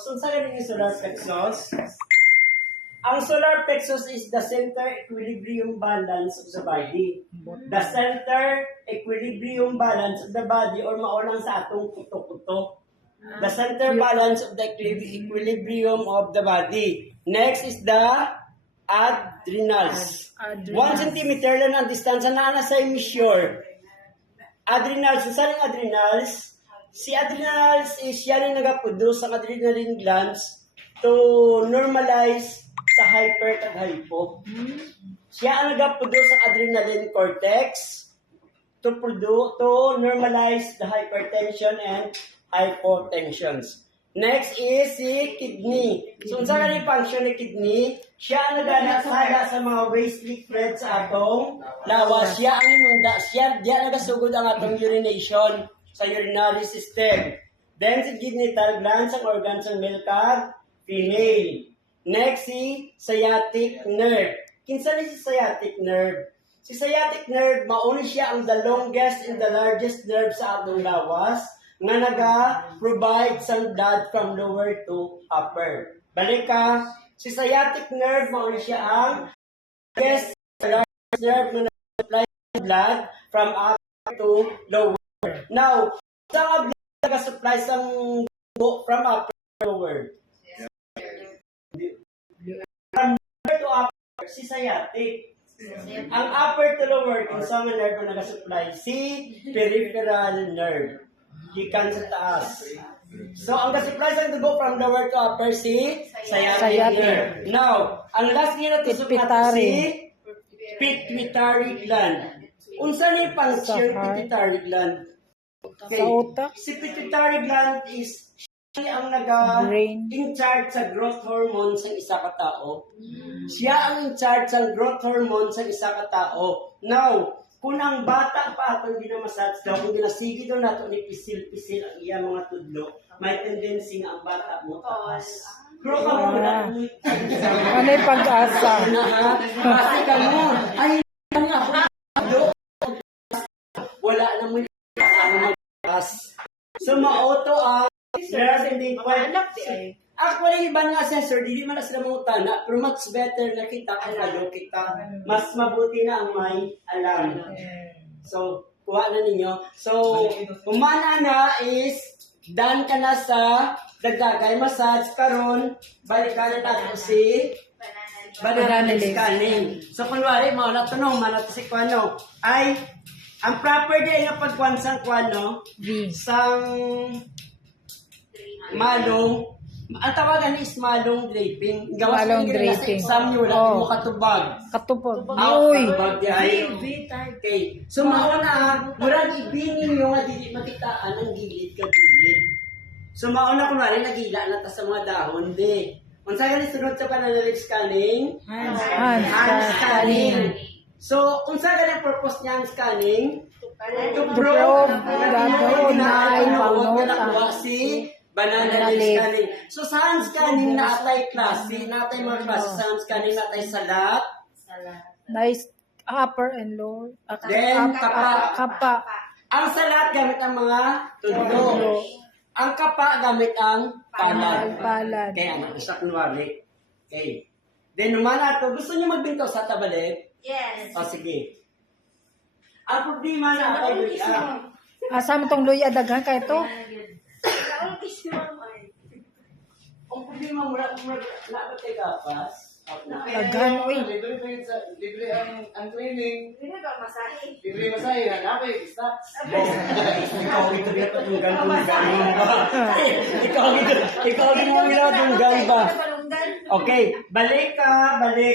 So, sa galing yung solar plexus? Ang solar plexus is the center equilibrium balance of the body. The center equilibrium balance of the body or maulang sa atong kuto-kuto. The center balance of the equilibrium of the body. Next is the adrenals. 1 centimeter lang ang distansya na nasa measure. Adrenals, sa adrenals, si adrenals is yan yung nag-produce ang adrenaline glands to normalize sa hyper at hypo. Siya ang nag-produce ang adrenaline cortex to normalize the hypertension and hypotensions. Next is si kidney. So, sa kanyang function ni kidney, siya ang nag-alasala sa mga waste liquid sa atong lawas. Siya ang inunda. Siya nagasugod ang atong urination sa urinary system. Then, si genital glands, ang organs ng male kag female. Next, si sciatic nerve. Kinsa ni si sciatic nerve? Si sciatic nerve, mauni siya ang the longest and the largest nerve sa atong lawas nga naga-provide sa blood from lower to upper. Balik ka, si sciatic nerve, mauni siya ang longest and largest nerve nga nag-supply blood from upper to lower. Now, saan ang nag-supply from upper to lower? From lower to upper, si sciatic. Ang upper to lower, kung saan ang nerve na nag-supply? Si peripheral nerve. Gikan sa taas. So, ang nag-supply sa dugo from lower to upper, si sciatic nerve. Now, ang last niya na tusok natin si pituitary gland. Unsa ni function pituitary gland? Okay. Sa utak? Si pituitary gland is siya ang in charge sa growth hormone sa isa ka tao. Siya ang in charge sa growth hormone sa isa ka tao. Now, kung ang bata pa atong ginamassage daw, kung ginasigi daw nato ni pisil-pisil ang iya mga tudlo, may tendency nga ang bata mo taas. Pero ka mo na ano yung pag-asa? Kasi ka mo, ay nga wala na mo yung mag-as. So, ma-auto ang actually, iba nga sensor, hindi man na sila mangutana, pero much better na kita kung kita. Mas mabuti na ang may alam. So, kuha na ninyo. So, kumana na is, done ka na sa dagdagay massage. Karon, balikan na natin si banana scanning. So, kunwari, mga natanong, manat si Kwano, ay, ang proper day nga pagkuhan sang Kwano, sang malong, ang tawagan is malong draping. Gawas Malong ko draping. sa exam nyo, wala mo katubag. Katupag. Uy! Katubag ay. Okay. So, mauna, murag ibinin nyo nga dili makitaan ang gilid ka gilid. So, mauna kunwari, nagila na ta sa mga dahon, di. Kung sa ganit sunod sa pananalig scanning, hand scanning. So, kung sa ganit purpose niya ang scanning, to prove na ay nakuha si banana scanning. So, sa hand scanning na atay klase, na atay mga klase sa hand scanning na atay salat. Nice upper and lower. Then, Kapa. Ang salat gamit ang mga tudlo. Ang kapa gamit ang palad. Kaya ano, isa kunwari. Okay. Then, naman ato, gusto niyo magbinto sa tabalik? Yes. O, sige. Ang problema na atay luya. Asa mo tong luya daghan kay to? Ang problema mo na tayo kapas. Daghan, uy. Libre ang training. Hindi ba masahe? Libre masahe na. Dapat stop. Ikaw ito dito tunggang ba? Ikaw ito mo nila tunggang ba? Okay, balik ka, balik.